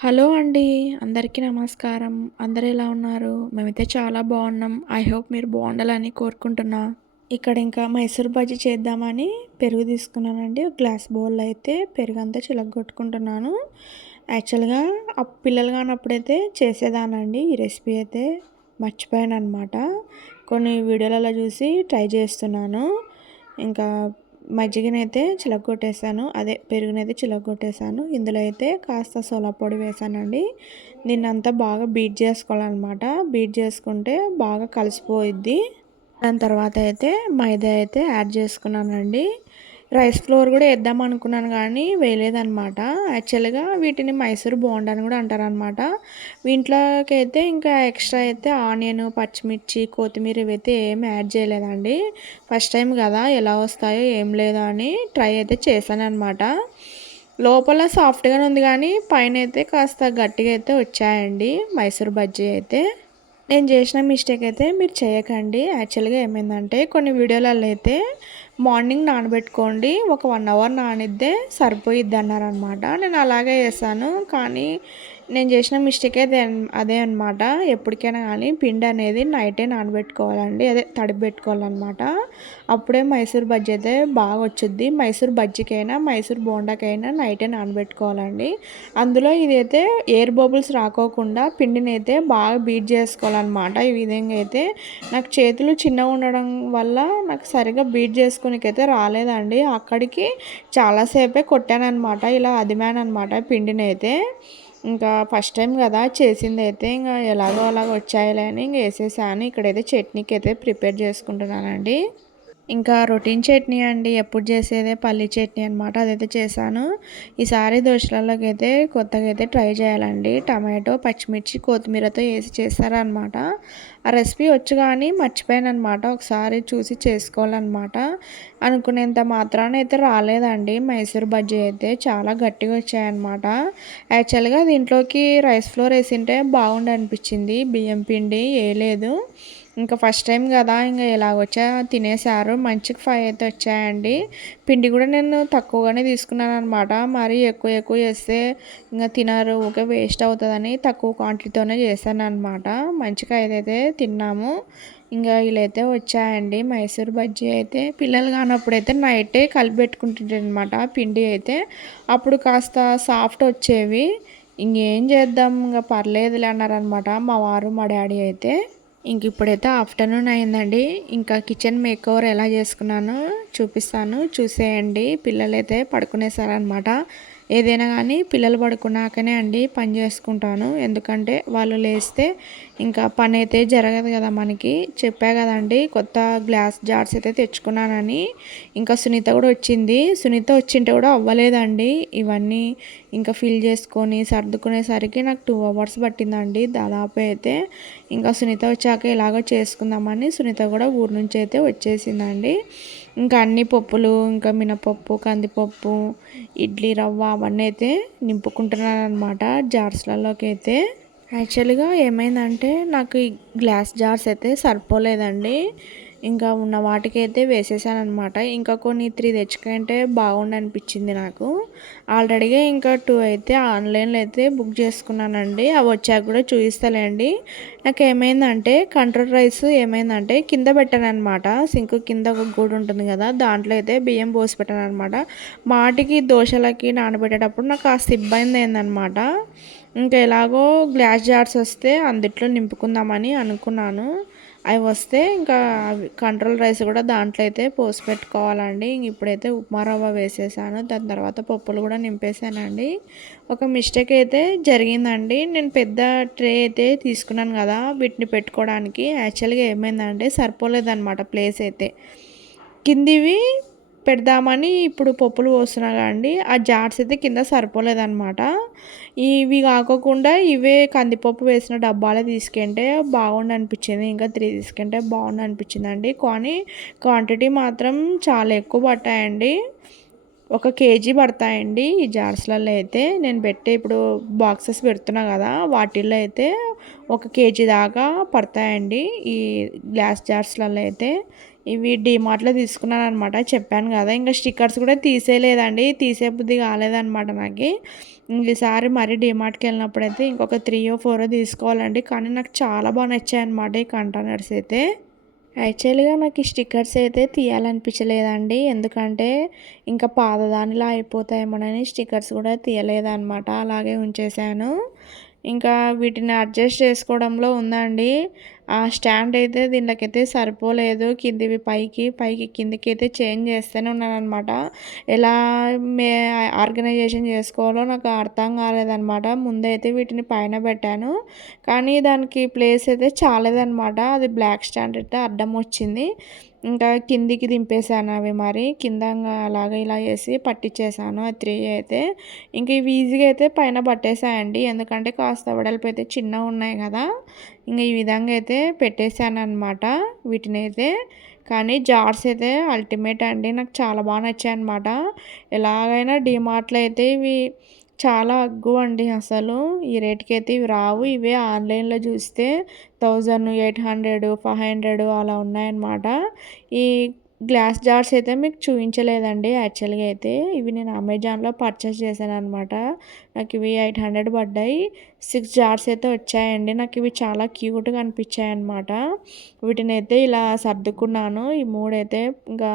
Hello అండి అందరికీ నమస్కారం. అందరు ఎలా ఉన్నారు? మేమైతే చాలా బాగున్నాం. ఐ హోప్ మీరు బాగుండాలని కోరుకుంటున్నా. ఇక్కడ ఇంకా మైసూర్ బజ్జీ చేద్దామని పెరుగు తీసుకున్నానండి. ఒక గ్లాస్ బౌల్లో అయితే పెరుగు అంతా చిలగొట్టుకుంటున్నాను యాక్చువల్గా పిల్లలు కానప్పుడైతే చేసేదానండి. ఈ రెసిపీ అయితే మర్చిపోయాను అనమాట కొన్ని వీడియోలలో చూసి ట్రై చేస్తున్నాను. ఇంకా మజ్జిగనైతే చిలగొట్టేసాను అదే పెరుగునైతే చిలగొట్టేసాను ఇందులో అయితే కాస్త సోలా పొడి వేసానండి. నిన్నంతా బాగా బీట్ చేసుకోవాలన్నమాట. బీట్ చేసుకుంటే బాగా కలిసిపోయిద్ది. దాని తర్వాత అయితే మైదా అయితే యాడ్ చేసుకున్నానండి. రైస్ ఫ్లోర్ కూడా వేద్దాం అనుకున్నాను కానీ వేయలేదనమాట యాక్చువల్గా వీటిని మైసూర్ బోండా అని కూడా అంటారనమాట వీంట్లోకైతే అయితే ఇంకా ఎక్స్ట్రా అయితే ఆనియన్ పచ్చిమిర్చి కొత్తిమీర ఇవైతే ఏం యాడ్ చేయలేదండి. ఫస్ట్ టైం కదా ఎలా వస్తాయో ఏం లేదో అని ట్రై అయితే చేశాను అనమాట లోపల సాఫ్ట్గానే ఉంది కానీ పైన అయితే కాస్త గట్టిగా అయితే వచ్చాయండి మైసూర్ బజ్జీ అయితే. నేను చేసిన మిస్టేక్ అయితే మీరు చేయకండి. యాక్చువల్గా ఏమైందంటే కొన్ని వీడియోలలో అయితే మార్నింగ్ నానబెట్టుకోండి. ఒక వన్ అవర్ నానిద్దే సరిపోయిద్ది అన్నారనమాట నేను అలాగే వేసాను కానీ నేను చేసిన మిస్టేక్ అయితే అదే అనమాట ఎప్పటికైనా కానీ పిండి అనేది నైటే నానబెట్టుకోవాలండి. అదే తడిపి పెట్టుకోవాలన్నమాట అప్పుడే మైసూర్ బజ్జీ అయితే బాగా వచ్చుద్ది. మైసూర్ బజ్జీకైనా మైసూర్ బోండాకైనా నైటే నానబెట్టుకోవాలండి. అందులో ఇదైతే ఎయిర్ బబుల్స్ రాకోకుండా పిండిని అయితే బాగా బీట్ చేసుకోవాలన్నమాట. ఈ విధంగా అయితే నాకు చేతులు చిన్నగా ఉండడం వల్ల నాకు సరిగ్గా బీట్ చేసుకునికైతే రాలేదండి. అక్కడికి చాలాసేపే కొట్టానమాట ఇలా అదిమాను అనమాట పిండిని అయితే ఇంకా ఫస్ట్ టైం కదా చేసింది అయితే ఇంకా ఎలాగో అలాగ వచ్చాయిలే అని ఇంక వేసేసాను. ఇక్కడైతే చట్నీకి అయితే ప్రిపేర్ చేసుకుంటున్నానండి. ఇంకా రొటీన్ చట్నీ అండి ఎప్పుడు చేసేదే పల్లీ చట్నీ అనమాట అదైతే చేశాను. ఈసారి దోశలలోకి అయితే కొత్తగా అయితే ట్రై చేయాలండి. టమాటో పచ్చిమిర్చి కొత్తిమీరతో వేసి చేస్తారనమాట ఆ రెసిపీ వచ్చు కానీ మర్చిపోయాను అనమాట ఒకసారి చూసి చేసుకోవాలన్నమాట. అనుకునేంత మాత్రాన అయితే రాలేదండి. మైసూర్ బజ్జీ అయితే చాలా గట్టిగా వచ్చాయన్నమాట. యాక్చువల్గా దీంట్లోకి రైస్ ఫ్లోర్ వేసింటే బాగుండి అనిపించింది బియ్యం పిండి వేయలేదు ఇంకా ఫస్ట్ టైం కదా ఇంకా ఎలాగొచ్చా తినేసారు మంచిగా ఫైవ్ అయితే వచ్చాయండి. పిండి కూడా నేను తక్కువగానే తీసుకున్నాను అనమాట మరి ఎక్కువ ఎక్కువ చేస్తే ఇంకా తినారు ఊకే వేస్ట్ అవుతుందని తక్కువ క్వాంటిటీతోనే చేశాను అనమాట మంచిగా ఏదైతే తిన్నాము. ఇంకా వీళ్ళైతే వచ్చాయండి. మైసూర్ బజ్జీ అయితే పిల్లలు కానప్పుడు అయితే నైటే కలిపి అనమాట పిండి అయితే. అప్పుడు కాస్త సాఫ్ట్ వచ్చేవి. ఇంకేం చేద్దాం ఇంకా పర్లేదులే అన్నారనమాట మా వారు మా డాడీ అయితే. ఇంక ఇప్పుడైతే ఆఫ్టర్నూన్ అయిందండి. ఇంకా కిచెన్ మేక్ ఓవర్ ఎలా చేసుకున్నానో చూపిస్తాను. చూసేయండి. పిల్లలైతే పడుకునేసారనమాట ఏదైనా కానీ పిల్లలు పడుకున్నాకనే అండి పని చేసుకుంటాను. ఎందుకంటే వాళ్ళు లేస్తే ఇంకా పని అయితే జరగదు కదా మనకి. చెప్పా కదండి కొత్త గ్లాస్ జార్స్ అయితే తెచ్చుకున్నానని. ఇంకా సునీత కూడా వచ్చింది. సునీత వచ్చింటే కూడా అవ్వలేదండి. ఇవన్నీ ఇంకా ఫిల్ చేసుకొని సర్దుకునేసరికి నాకు టూ అవర్స్ పట్టిందండి దాదాపు అయితే. ఇంకా సునీత వచ్చాక ఇలాగో చేసుకుందామని సునీత కూడా ఊరు నుంచి అయితే వచ్చేసిందండి. ఇంకా అన్ని పప్పులు ఇంకా మినపప్పు కందిపప్పు ఇడ్లీ రవ్వ అవన్నీ అయితే నింపుకుంటున్నాను అనమాట జార్స్లలోకి అయితే. యాక్చువల్గా ఏమైందంటే నాకు ఈ గ్లాస్ జార్స్ అయితే సరిపోలేదండి. ఇంకా ఉన్న వాటికైతే వేసేసాను అనమాట ఇంకా కొన్ని త్రీ తెచ్చుకుంటే బాగుండి అనిపించింది నాకు. ఆల్రెడీగా ఇంకా టూ అయితే ఆన్లైన్లో అయితే బుక్ చేసుకున్నానండి. అవి వచ్చాక కూడా చూపిస్తాలేండి నాకు ఏమైందంటే కంట్రోల్ రైస్ ఏమైందంటే కింద పెట్టాను అనమాట సింక్ కింద ఒక గూడు ఉంటుంది కదా దాంట్లో అయితే బియ్యం పోసి పెట్టాను అనమాట మాటికి దోశలకి నానబెట్టేటప్పుడు నాకు కాస్త ఇబ్బంది అయిందనమాట ఇంకా ఎలాగో గ్లాస్ జార్స్ వస్తే అందుట్లో నింపుకుందామని అనుకున్నాను. అవి వస్తే ఇంకా కంట్రోల్ రైస్ కూడా దాంట్లో అయితే పోసి పెట్టుకోవాలండి. ఇప్పుడైతే ఉప్మా రవ్వ వేసేసాను. దాని తర్వాత పప్పులు కూడా నింపేసానండి. ఒక మిస్టేక్ అయితే జరిగిందండి. నేను పెద్ద ట్రే అయితే తీసుకున్నాను కదా వీటిని పెట్టుకోవడానికి. యాక్చువల్గా ఏమైందంటే సరిపోలేదన్నమాట ప్లేస్ అయితే. కిందివి పెడదామని ఇప్పుడు పప్పులు పోస్తున్నా అండి ఆ జార్స్ అయితే కింద సరిపోలేదన్నమాట. ఇవి కాకోకుండా ఇవే కందిపప్పు వేసిన డబ్బాలే తీసుకుంటే బాగుండి అనిపించింది. ఇంకా త్రీ తీసుకుంటే బాగుండి అనిపించిందండి. కానీ క్వాంటిటీ మాత్రం చాలా ఎక్కువ పట్టాయండి. ఒక కేజీ పడతాయండి ఈ జార్స్లలో అయితే. నేను పెట్టే ఇప్పుడు బాక్సెస్ పెడుతున్నా కదా వాటిల్లో అయితే ఒక కేజీ దాకా పడతాయండి ఈ గ్లాస్ జార్స్లలో అయితే. ఇవి డీమార్ట్లో తీసుకున్నాను అనమాట చెప్పాను కదా ఇంకా స్టిక్కర్స్ కూడా తీసేయలేదండి. తీసే బుద్ధి కాలేదనమాట నాకు. ఈసారి మరీ డీమార్ట్కి వెళ్ళినప్పుడు అయితే ఇంకొక త్రీ ఫోర్ తీసుకోవాలండి. కానీ నాకు చాలా బాగా నచ్చాయి అనమాట ఈ కంటైనర్స్ అయితే. యాక్చువల్గా నాకు ఈ స్టిక్కర్స్ అయితే తీయాలనిపించలేదండి. ఎందుకంటే ఇంకా పాదదానిలా అయిపోతాయేమోనని స్టిక్కర్స్ కూడా తీయలేదన్నమాట అలాగే ఉంచేసాను ఇంకా వీటిని అడ్జస్ట్ చేసుకోవడంలో ఉందండి. ఆ స్టాండ్ అయితే దీనికైతే సరిపోలేదు. కిందివి పైకి పైకి కిందికి అయితే చేంజ్ చేస్తూనే ఉన్నానమాట ఎలా మే ఆర్గనైజేషన్ చేసుకోవాలో నాకు అర్థం కాలేదనమాట ముందైతే వీటిని పైన పెట్టాను. కానీ దానికి ప్లేస్ అయితే చాలేదనమాట అది బ్లాక్ స్టాండ్ అయితే అడ్డం వచ్చింది. ఇంకా కిందికి దింపేసాను అవి మరి. కింద అలాగే ఇలా వేసి పట్టించేసాను ఆ త్రీ అయితే. ఇంక ఇవి ఈజీగా అయితే పైన పట్టేసాయండి. ఎందుకంటే కాస్త వెడల్పు అయితే చిన్నగా ఉన్నాయి కదా. ఇంకా ఈ విధంగా అయితే పెట్టేశాను అనమాట వీటిని అయితే. కానీ జార్స్ అయితే అల్టిమేట్ అండి నాకు చాలా బాగా నచ్చాయి అనమాట ఎలాగైనా డిమార్ట్లో అయితే ఇవి చాలా అగ్గు అండి అసలు. ఈ రేట్కి అయితే ఇవి రావు. ఇవే ఆన్లైన్లో చూస్తే thousand eight hundred five hundred అలా ఉన్నాయన్నమాట. ఈ గ్లాస్ జార్స్ అయితే మీకు చూపించలేదండి యాక్చువల్గా అయితే ఇవి నేను అమెజాన్లో పర్చేస్ చేశాను అనమాట నాకు ఇవి ఎయిట్ హండ్రెడ్ పడ్డాయి. సిక్స్ జార్స్ అయితే వచ్చాయండి. నాకు ఇవి చాలా క్యూట్గా అనిపించాయి అనమాట వీటిని అయితే ఇలా సర్దుకున్నాను. ఈ మూడైతే ఇంకా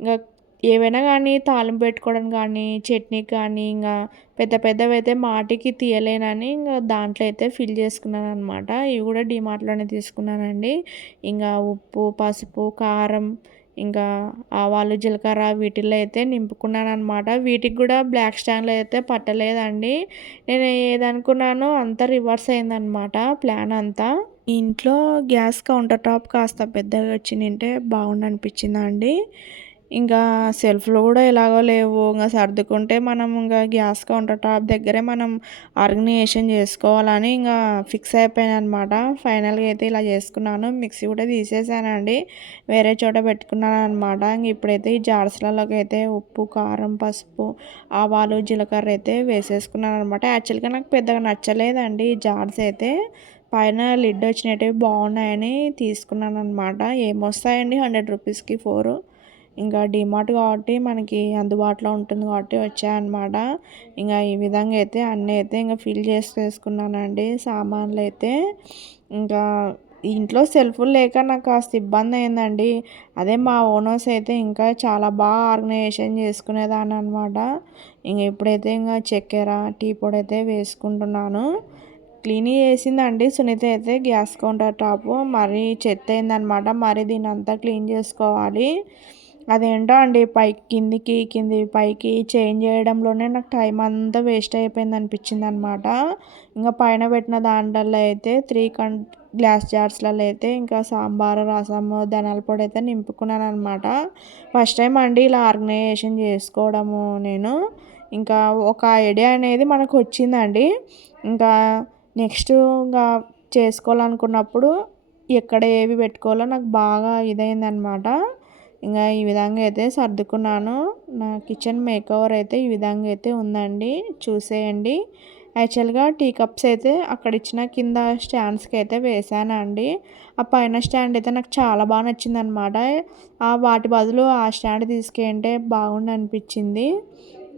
ఇంకా ఏవైనా కానీ తాలింపు పెట్టుకోవడం కానీ చట్నీ కానీ ఇంకా పెద్ద పెద్దవి అయితే మాటికి తీయలేనని ఇంకా దాంట్లో అయితే ఫిల్ చేసుకున్నాను అనమాట ఇవి కూడా డిమార్ట్లోనే తీసుకున్నానండి. ఇంకా ఉప్పు పసుపు కారం ఇంకా ఆవాలు జీలకర్ర వీటిల్లో అయితే నింపుకున్నాను అనమాట వీటికి కూడా బ్లాక్ స్టాండ్లో అయితే పట్టలేదండి. నేను ఏదనుకున్నానో అంతా రివర్స్ అయిందనమాట ప్లాన్ అంతా. ఇంట్లో గ్యాస్ కౌంటర్ టాప్ కాస్త పెద్దగా వచ్చిందంటే బాగుండు అనిపించిందండి ఇంకా సెల్ఫ్లో కూడా ఎలాగో లేవు. ఇంకా సర్దుకుంటే మనం ఇంకా గ్యాస్ కౌంటర్ టాప్ దగ్గరే మనం ఆర్గనైజేషన్ చేసుకోవాలని ఇంకా ఫిక్స్ అయిపోయాను అనమాట ఫైనల్గా అయితే ఇలా చేసుకున్నాను. మిక్సీ కూడా తీసేసానండి. వేరే చోట పెట్టుకున్నాను అనమాట ఇంక ఇప్పుడైతే ఈ జార్స్లలోకి అయితే ఉప్పు కారం పసుపు ఆవాలు జీలకర్ర అయితే వేసేసుకున్నాను అనమాట యాక్చువల్గా నాకు పెద్దగా నచ్చలేదండి ఈ జార్స్ అయితే. పైన లిడ్ వచ్చినట్టు బాగున్నాయని తీసుకున్నాను అనమాట ఏమొస్తాయండి హండ్రెడ్ రూపీస్కి ఫోర్? ఇంకా డిమార్ట్ కాబట్టి మనకి అందుబాటులో ఉంటుంది కాబట్టి వచ్చాయన్నమాట. ఇంకా ఈ విధంగా అయితే అన్నీ అయితే ఇంకా ఫిల్ చేసుకున్నానండి సామాన్లు అయితే ఇంకా ఇంట్లో సెల్ఫులు లేక నాకు కాస్త ఇబ్బంది అయిందండి. అదే మా ఓనర్స్ అయితే ఇంకా చాలా బాగా ఆర్గనైజేషన్ చేసుకునేదాన్ని అనమాట ఇంక ఇప్పుడైతే ఇంకా చక్కెర టీ పొడి అయితే వేసుకుంటున్నాను. క్లీన్ చేసిందండి సునీత అయితే గ్యాస్ కౌంటర్ టాప్. మరీ చెత్త అయిందనమాట మరి దీని అంతా క్లీన్ చేసుకోవాలి. అదేంటో అండి పైకి కిందికి కింది పైకి చేంజ్ చేయడంలోనే నాకు టైం అంతా వేస్ట్ అయిపోయింది అనిపించింది అనమాట ఇంకా పైన పెట్టిన దాంట్లో అయితే త్రీ కం గ్లాస్ జార్స్లలో అయితే ఇంకా సాంబార్ రసము ధనాల పొడి అయితే నింపుకున్నాను అనమాట ఫస్ట్ టైం అండి ఇలా ఆర్గనైజేషన్ చేసుకోవడము నేను. ఇంకా ఒక ఐడియా అనేది మనకు వచ్చిందండి. ఇంకా నెక్స్ట్ ఇంకా చేసుకోవాలనుకున్నప్పుడు ఎక్కడ ఏవి పెట్టుకోవాలో నాకు బాగా ఇదైందనమాట. ఇంకా ఈ విధంగా అయితే సర్దుకున్నాను. నా కిచెన్ మేకవర్ అయితే ఈ విధంగా అయితే ఉందండి. చూసేయండి. యాక్చువల్గా టీ కప్స్ అయితే అక్కడ ఇచ్చిన కింద స్టాండ్స్కి అయితే వేసానండి. ఆ పైన స్టాండ్ అయితే నాకు చాలా బాగా నచ్చింది అనమాట ఆ వాటి బదులు ఆ స్టాండ్ తీసుకుంటే బాగుండి అనిపించింది.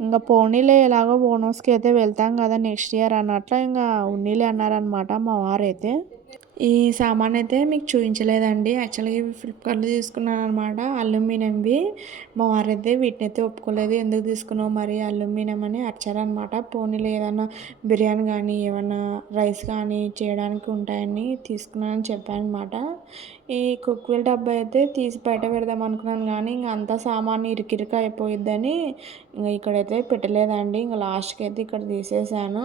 ఇంకా పోనీలే ఎలాగో బోనస్కి అయితే వెళ్తాం కదా నెక్స్ట్ ఇయర్ అన్నట్లు ఇంకా ఉన్నీలే అన్నారనమాట మా వారైతే. ఈ సామాన్ అయితే మీకు చూపించలేదండి. యాక్చువల్గా ఇవి ఫ్లిప్కార్ట్లో తీసుకున్నాను అనమాట అల్యూమినియంవి. మా వారైతే వీటిని అయితే ఒప్పుకోలేదు. ఎందుకు తీసుకున్నావు మరి అల్యూమినియం అని అరిచారనమాట పోనీలు ఏదైనా బిర్యానీ కానీ ఏమన్నా రైస్ కానీ చేయడానికి ఉంటాయని తీసుకున్నానని చెప్పాను అనమాట ఈ కుక్వెల్ డబ్బా అయితే తీసి బయట పెడదాం అనుకున్నాను కానీ ఇంక అంత సామాన్ ఇరికిరిక అయిపోయిద్దని ఇంకా ఇక్కడైతే పెట్టలేదండి. ఇంకా లాస్ట్కి అయితే ఇక్కడ తీసేసాను.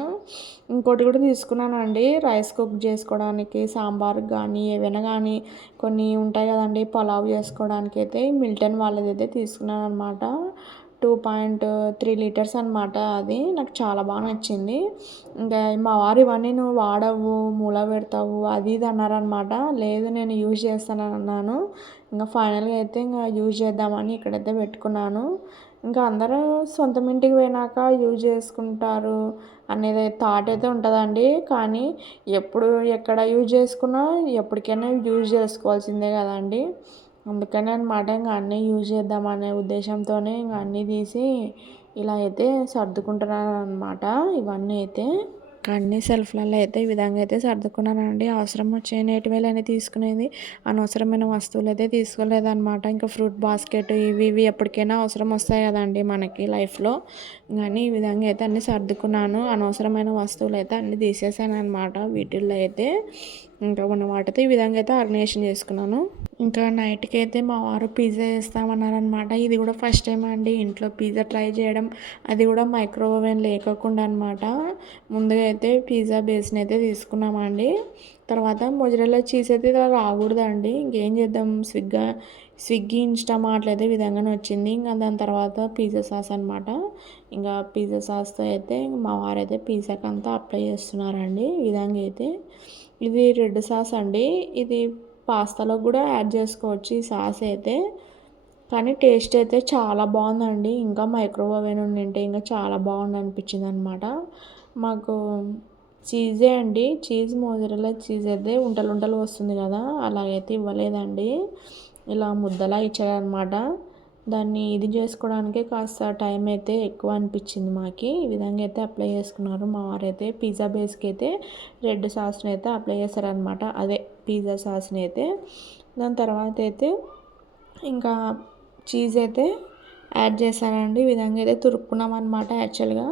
ఇంకోటి కూడా తీసుకున్నానండి. రైస్ కుక్ చేసుకోవడానికి సాంబార్ కానీ ఏవైనా కానీ కొన్ని ఉంటాయి కదండి పలావ్ చేసుకోవడానికి అయితే మిల్టన్ వాళ్ళది అయితే తీసుకున్నాను అనమాట టూ పాయింట్ త్రీ లీటర్స్ అనమాట అది. నాకు చాలా బాగా నచ్చింది. ఇంకా మా వారు ఇవన్నీ నువ్వు వాడవు మూల పెడతావు అది ఇది అన్నారనమాట లేదు నేను యూజ్ చేస్తానని అన్నాను. ఇంకా ఫైనల్గా అయితే ఇంకా యూజ్ చేద్దామని ఇక్కడైతే పెట్టుకున్నాను. ఇంకా అందరూ సొంత ఇంటికి పోయినాక యూజ్ చేసుకుంటారు అనేది థాట్ అయితే ఉంటుందండి. కానీ ఎప్పుడు ఎక్కడ యూజ్ చేసుకున్నా ఎప్పటికైనా యూజ్ చేసుకోవాల్సిందే కదండి. అందుకని అనమాట ఇంకా అన్నీ యూజ్ చేద్దామనే ఉద్దేశంతోనే ఇంకా అన్నీ తీసి ఇలా అయితే సర్దుకుంటున్నాను అనమాట ఇవన్నీ అయితే అన్ని సెల్ఫ్లలో అయితే ఈ విధంగా అయితే సర్దుకున్నానండి. అవసరం వచ్చే తీసుకునేది అనవసరమైన వస్తువులు అయితే తీసుకోలేదన్నమాట. ఇంకా ఫ్రూట్ బాస్కెట్ ఇవి ఇవి ఎప్పటికైనా అవసరం వస్తాయి కదండి మనకి లైఫ్లో. కానీ ఈ విధంగా అయితే అన్నీ సర్దుకున్నాను. అనవసరమైన వస్తువులు అయితే అన్నీ తీసేసాను అనమాట వీటిల్లో అయితే ఇంకా ఉన్న వాటితో ఈ విధంగా అయితే ఆర్గనైజేషన్ చేసుకున్నాను. ఇంకా నైట్కి అయితే మా వారు పిజ్జా చేస్తామన్నారనమాట ఇది కూడా ఫస్ట్ టైం అండి ఇంట్లో పిజ్జా ట్రై చేయడం. అది కూడా మైక్రో ఓవెన్ అనమాట ముందుగా అయితే పిజ్జా బేస్ని అయితే తీసుకున్నామండి. తర్వాత మొజరెల్లా చీజ్ అయితే ఇలా రాకూడదండి. ఇంకేం చేద్దాం? స్విగ్గా స్విగ్గీ ఇన్స్టా అయితే విధంగానే వచ్చింది. ఇంకా దాని తర్వాత పిజ్జా సాస్ అనమాట ఇంకా పిజ్జా సాస్తో అయితే మా వారు అయితే పిజ్జాకి అంతా అప్లై చేస్తున్నారండి. ఈ విధంగా అయితే. ఇది రెడ్ సాస్ అండి. ఇది పాస్తాలో కూడా యాడ్ చేసుకోవచ్చు ఈ సాస్ అయితే. కానీ టేస్ట్ అయితే చాలా బాగుందండి. ఇంకా మైక్రోవేవ్ అయిన ఉండింటే ఇంకా చాలా బాగుంది అనిపించింది అనమాట మాకు చీజే అండి. చీజ్ మోజరలా చీజ్ అయితే ఉంటలు ఉంటలు వస్తుంది కదా అలాగైతే ఇవ్వలేదండి. ఇలా ముద్దలా ఇచ్చారనమాట. దాన్ని ఇది చేసుకోవడానికి కాస్త టైం అయితే ఎక్కువ అనిపించింది మాకి. ఈ విధంగా అయితే అప్లై చేసుకున్నారు. మా వారైతే పిజ్జా బేస్కి అయితే రెడ్ సాస్ని అయితే అప్లై చేశారనమాట. అదే పిజ్జా సాస్ని అయితే దాని తర్వాత అయితే ఇంకా చీజ్ అయితే యాడ్ చేశానండి. ఈ విధంగా అయితే తురుక్కున్నాం అనమాట యాక్చువల్గా.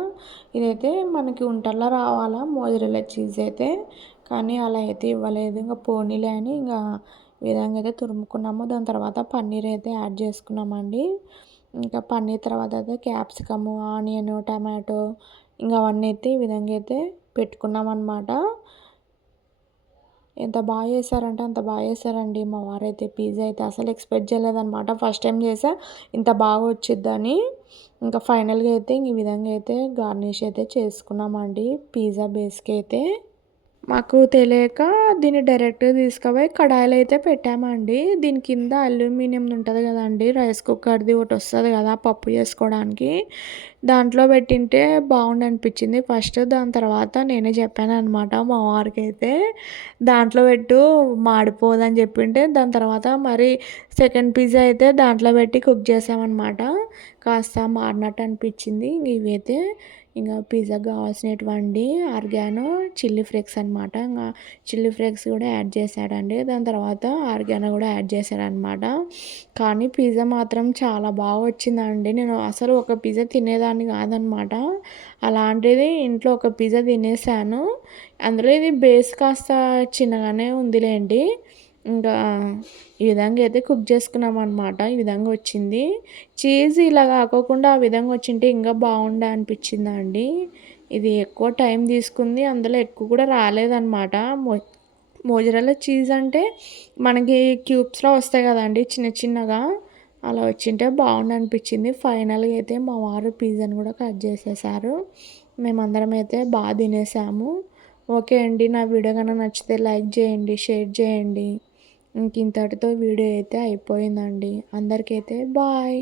ఇదైతే మనకి ఉంటల్లా రావాలా మోజరెల్లా చీజ్ అయితే కానీ అలా అయితే ఇవ్వలేదు. ఇంకా పోనీలే అని ఇంకా విధంగా అయితే తురుముకున్నాము. దాని తర్వాత పన్నీర్ అయితే యాడ్ చేసుకున్నామండి. ఇంకా పన్నీర్ తర్వాత అయితే క్యాప్సికము ఆనియన్ టమాటో ఇంకా అవన్నీ అయితే ఈ విధంగా అయితే పెట్టుకున్నాం అనమాట ఎంత బాగా చేశారంటే అంత బాగా చేశారండి. మా వారైతే పిజ్జా అయితే అసలు ఎక్స్పెక్ట్ చేయలేదన్నమాట. ఫస్ట్ టైం చేసా ఇంత బాగా వచ్చిద్దని. ఇంకా ఫైనల్గా అయితే ఈ విధంగా అయితే గార్నిష్ అయితే చేసుకున్నామండి. పిజ్జా బేస్కి అయితే. మాకు తెలియక దీన్ని డైరెక్ట్గా తీసుకుపోయి కడాయిలో అయితే పెట్టామండి. దీని కింద అల్యూమినియం ఉంటుంది కదండి రైస్ కుక్కర్ది ఒకటి వస్తుంది కదా పప్పు చేసుకోవడానికి. దాంట్లో పెట్టింటే బాగుండి అనిపించింది ఫస్ట్ దాని తర్వాత నేనే చెప్పాను అనమాట మా వారికి అయితే దాంట్లో పెట్టు మాడిపోదని చెప్పింటే దాని తర్వాత మరి సెకండ్ పిజ్జా అయితే దాంట్లో పెట్టి కుక్ చేసామన్నమాట. కాస్త మాడినట్టు అనిపించింది. ఇవైతే ఇంకా పిజ్జాకి కావాల్సినటువంటి ఆర్గానో చిల్లీ ఫ్లేక్స్ అనమాట ఇంకా చిల్లీ ఫ్లేక్స్ కూడా యాడ్ చేశాడండి. దాని తర్వాత ఆర్గానో కూడా యాడ్ చేశాడనమాట కానీ పిజ్జా మాత్రం చాలా బాగా వచ్చిందండి. నేను అసలు ఒక పిజ్జా తినేదాన్ని కాదనమాట అలాంటిది ఇంట్లో ఒక పిజ్జా తినేసాను. అందులో ఇది బేస్ కాస్త చిన్నగానే ఉందిలేండి. ఇంకా ఈ విధంగా అయితే కుక్ చేసుకున్నాం అనమాట ఈ విధంగా వచ్చింది. చీజ్ ఇలా కాకోకుండా ఆ విధంగా వచ్చింటే ఇంకా బాగుండే అనిపించింది అండి? ఇది ఎక్కువ టైం తీసుకుంది అందులో ఎక్కువ కూడా రాలేదన్నమాట. మో మోజరల్ల చీజ్ అంటే మనకి క్యూబ్స్లో వస్తాయి కదండి చిన్న చిన్నగా. అలా వచ్చింటే బాగుండి అనిపించింది. ఫైనల్గా అయితే మా వారు పిజ్జాని కూడా కట్ చేసేసారు. మేమందరం అయితే బాగా తినేసాము. ఓకే అండి. నా వీడియో కన్నా నచ్చితే లైక్ చేయండి షేర్ చేయండి. ఇంక ఇంతటితో వీడియో అయితే అయిపోయిందండి. అందరికైతే బాయ్.